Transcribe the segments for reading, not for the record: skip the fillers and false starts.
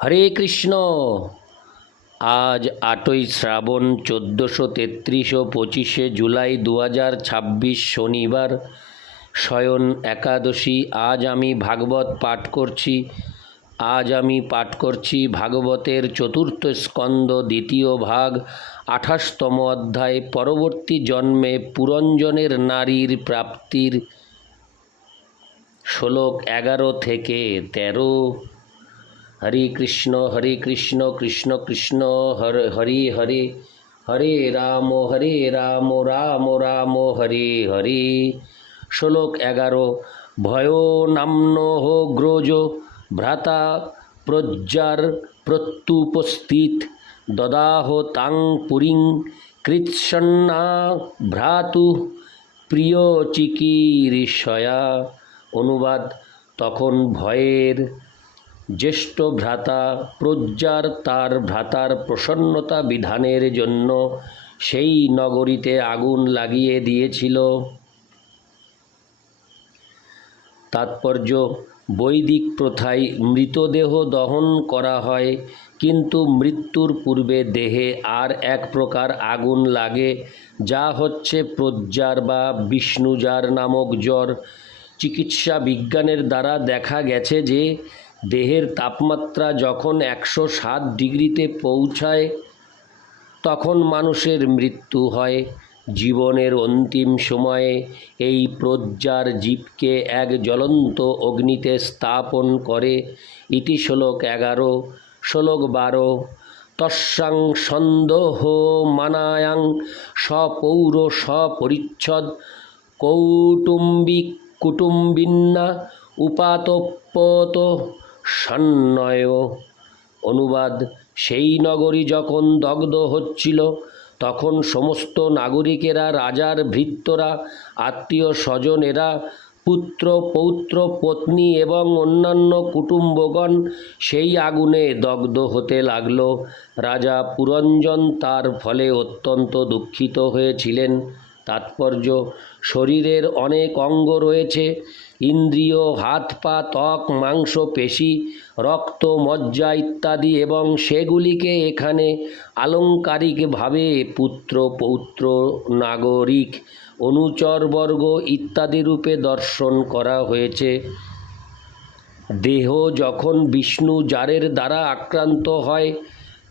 হরে কৃষ্ণ। আজ 8ই শ্রাবণ 1433 ও 25শে জুলাই 2026 শনিবার শয়ন একাদশী। আজ আমি ভাগবত পাঠ করছি ভাগবতের চতুর্থ স্কন্দ দ্বিতীয় ভাগ 28তম অধ্যায় পরবর্তী জন্মে পুরঞ্জনের নারীর প্রাপ্তির শ্লোক 11 থেকে 13। হরে কৃষ্ণ কৃষ্ণ কৃষ্ণ হরে হরে, হরে রাম রাম রাম হরে হরে। শ্লোক 11। ভয়ো নাম্ন গ্রোজ ভ্রাতা প্রজ্জার প্রত্যুপস্থিত দদাহ তাং পুরীং কৃৎসন্না ভ্রাতু প্রিয় চিকিৎসয়া। অনুবাদ: তখন ভয়ের জ্যেষ্ঠ ভ্রাতা প্রজ্জার তার ভ্রাতার প্রসন্নতা বিধানের জন্য সেই নগরীতে আগুন লাগিয়ে দিয়েছিল। তাৎপর্য: বৈদিক প্রথায় মৃতদেহ দহন করা হয়, কিন্তু মৃত্যুর পূর্বে দেহে আর এক প্রকার আগুন লাগে, যা হচ্ছে প্রজ্জার বা বিষ্ণুজার নামক জ্বর। চিকিৎসা বিজ্ঞানের দ্বারা দেখা গেছে যে দেহের তাপমাত্রা যখন 107 ডিগ্রিতে পৌঁছায় তখন মানুষের মৃত্যু হয়। জীবনের অন্তিম সময়ে এই প্রজ্জার জীবকে এক জ্বলন্ত অগ্নিতে স্থাপন করে। ইতি শ্লোক 11। শ্লোক 12। তস্যাং সন্দোহ মানায়াং স্বপৌর স্বপরিচ্ছদ কৌটুম্বিক কুটুম্বিন্না উপাতপ্যত সন্নয়। অনুবাদ: সেই নগরী যখন দগ্ধ হচ্ছিল তখন সমস্ত নাগরিকেরা, রাজার ভৃত্যরা, আত্মীয় স্বজনেরা, পুত্র পৌত্র পত্নী এবং অন্যান্য কুটুম্বগণ সেই আগুনে দগ্ধ হতে লাগল। রাজা পুরঞ্জন তার ফলে অত্যন্ত দুঃখিত হয়েছিলেন। তাৎপর্য: শরীরের অনেক অঙ্গ রয়েছে, ইন্দ্রিয়, হাত পা, ত্বক, মাংস, পেশি, রক্ত, মজ্জা ইত্যাদি, এবং সেগুলিকে এখানে আলংকারিকভাবে পুত্র পৌত্র, নাগরিক, অনুচরবর্গ ইত্যাদি রূপে দর্শন করা হয়েছে। দেহ যখন বিষ্ণু জারের দ্বারা আক্রান্ত হয়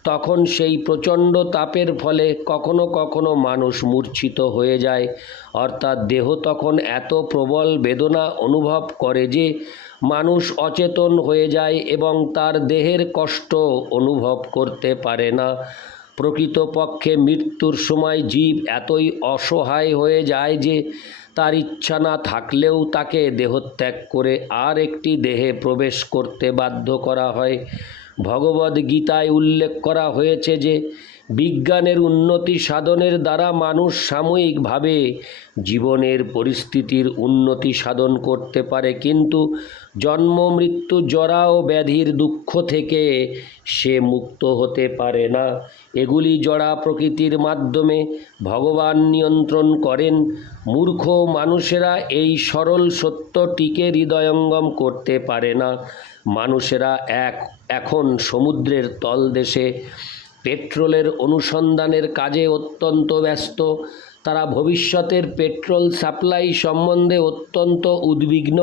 তখন সেই প্রচণ্ড তাপের ফলে কখনো কখনো মানুষ মূর্ছিত হয়ে যায়, অর্থাৎ দেহ তখন এত প্রবল বেদনা অনুভব করে যে মানুষ অচেতন হয়ে যায় এবং তার দেহের কষ্ট অনুভব করতে পারে না। প্রকৃতপক্ষে মৃত্যুর সময় জীব এতই অসহায় হয়ে যায় যে তার ইচ্ছা না থাকলেও তাকে দেহত্যাগ করে আর একটি দেহে প্রবেশ করতে বাধ্য করা হয়। ভগবদ্গীতায় উল্লেখ করা হয়েছে যে বিজ্ঞানের উন্নতি সাধনের দ্বারা মানুষ সাময়িকভাবে জীবনের পরিস্থিতির উন্নতি সাধন করতে পারে, কিন্তু জন্ম মৃত্যু জরা ও ব্যাধির দুঃখ থেকে সে মুক্ত হতে পারে না। এগুলি জড়া প্রকৃতির মাধ্যমে ভগবান নিয়ন্ত্রণ করেন। মূর্খ মানুষেরা এই সরল সত্যটিকে হৃদয়ঙ্গম করতে পারে না। মানুষেরা এখন সমুদ্রের তলদেশে পেট্রোলের অনুসন্ধানের কাজে অত্যন্ত ব্যস্ত। তারা ভবিষ্যতের পেট্রোল সাপ্লাই সম্বন্ধে অত্যন্ত উদ্বিগ্ন,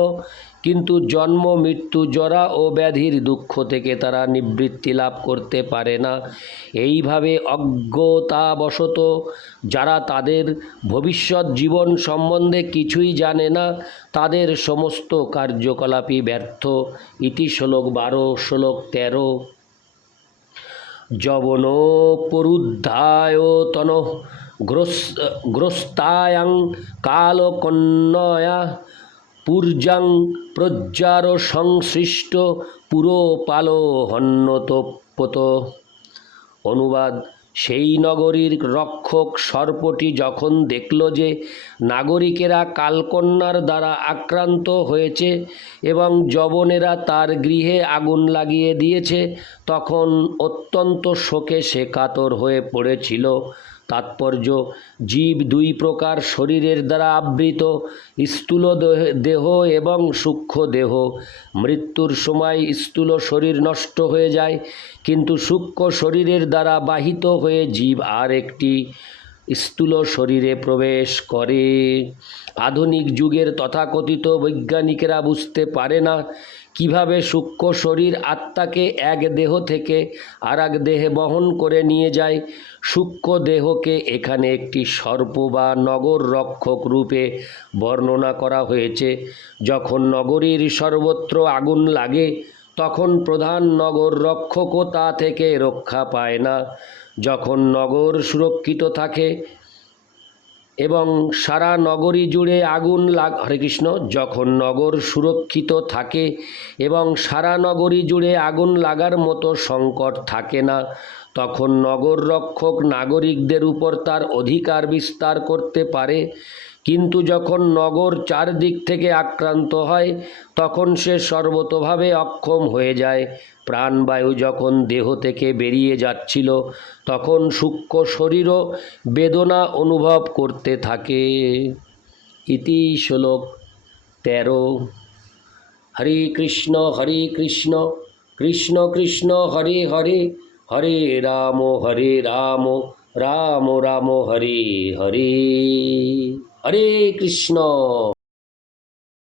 কিন্তু জন্ম মৃত্যু জরা ও ব্যাধির দুঃখ থেকে তারা নিবৃত্তি লাভ করতে পারে না। এইভাবে অজ্ঞতাবশত যারা তাদের ভবিষ্যৎ জীবন সম্বন্ধে কিছুই জানে না, তাদের সমস্ত কার্যকলাপই ব্যর্থ। ইতি শ্লোক 12। শ্লোক 13। যবনোপরুদ্ধায়তনঃ গ্রস্তায়াং কালকন্যয়া পূর্জাং প্রজ্জার সংসৃষ্ট পুরপালো হন্যতোপ্যত। অনুবাদ: সেই নগরীর রক্ষক সর্পটি যখন দেখল যে নাগরিকেরা কালকন্যার দ্বারা আক্রান্ত হয়েছে এবং যবনেরা তার গৃহে আগুন লাগিয়ে দিয়েছে, তখন অত্যন্ত শোকে সে কাতর হয়ে পড়েছিল। তাৎপর্য: জীব দুই প্রকার শরীরের দ্বারা আবৃত, স্থূল দেহ এবং সূক্ষ্ম দেহ। মৃত্যুর সময় স্থূল শরীর নষ্ট হয়ে যায়, কিন্তু সূক্ষ্ম শরীরের দ্বারা বাহিত হয়ে জীব আর একটি স্থূল শরীরে প্রবেশ করে। আধুনিক যুগের তথাকথিত বৈজ্ঞানিকেরা বুঝতে পারে না কিভাবে সূক্ষ্ম শরীর আত্মাকে এক দেহ থেকে আর এক দেহে বহন করে নিয়ে যায়। সূক্ষ্ম দেহকে এখানে একটি সর্প বা নগর রক্ষক রূপে বর্ণনা করা হয়েছে। যখন নগরীর সর্বত্র আগুন লাগে, তখন প্রধান নগর রক্ষকও তা থেকে রক্ষা পায় না। যখন নগর সুরক্ষিত থাকে এবং সারা নগরী জুড়ে আগুন হরে কৃষ্ণ যখন নগর সুরক্ষিত থাকে এবং সারা নগরী জুড়ে আগুন লাগার মতো সংকট থাকে না, তখন নগর রক্ষক নাগরিকদের উপর তার অধিকার বিস্তার করতে পারে। কিন্তু যখন নগর চারদিক থেকে আক্রান্ত হয়, তখন সে সর্বতোভাবে অক্ষম হয়ে যায়। প্রাণবায়ু যখন দেহ থেকে বেরিয়ে যাচ্ছিল, তখন সূক্ষ্ম শরীরও বেদনা অনুভব করতে থাকে। ইতি শ্লোক 13। হরে কৃষ্ণ কৃষ্ণ কৃষ্ণ হরে হরে, হরে রাম রাম রাম হরে হরে। হরে কৃষ্ণ।